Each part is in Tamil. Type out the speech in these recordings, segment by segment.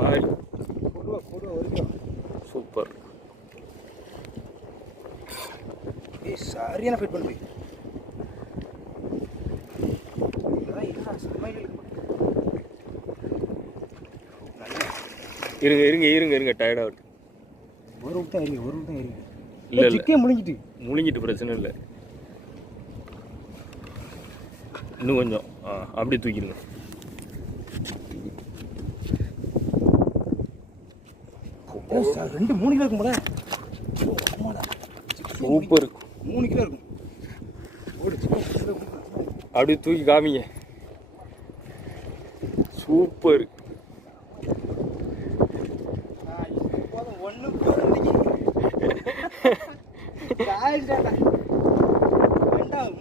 மாதிரி. சூப்பர். சரியான ஃபிட் பண்ணி இருங்க இருங்க இருங்க இருங்க டயர்டாக ஒரு விட்டா ஏறி ஒரு விட்டா ஏறி இல்லை சிக்கே முழுங்கிட்டு பிரச்சனை இல்லை. இன்னும் கொஞ்சம் அப்படி தூக்கிடுங்க. ரெண்டு 3 கிலோ இருக்கும்ல. சூப்பர். 3 கிலோ இருக்கும். அப்படி தூக்கி காமிங்க. சூப்பர்.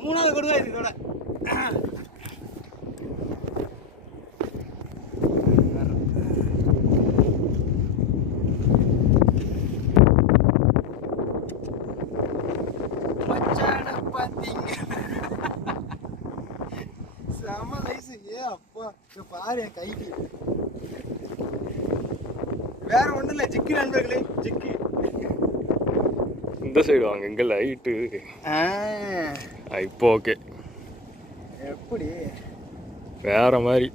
மூணாவது கொடுவா இதோட செம ரைஸ். அப்பா பாரு என் கைக்கு வேற ஒன்றும் இல்லை. ஜிக்கு நண்பர்களே, ஜிக்கு. இந்த சைடு வாங்க, இங்கே லைட்டு. இப்போ ஓகே. எப்படி வேற மாதிரி.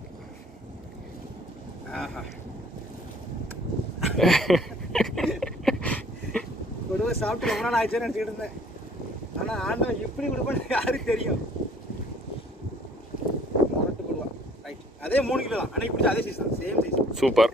கொடுவா சாப்பிட்டு ரொம்ப நாள் ஆயிடுச்சுன்னு நினச்சிக்கிட்டு இருந்தேன். ஆனால் ஆண்டவன் எப்படி கொடுப்பான்னு யாருக்கு தெரியும். அதே 3 கிலோ தான். அன்னைக்கு பிடிச்ச அதே சைஸ் தான், சேம் சைஸ். சூப்பர்.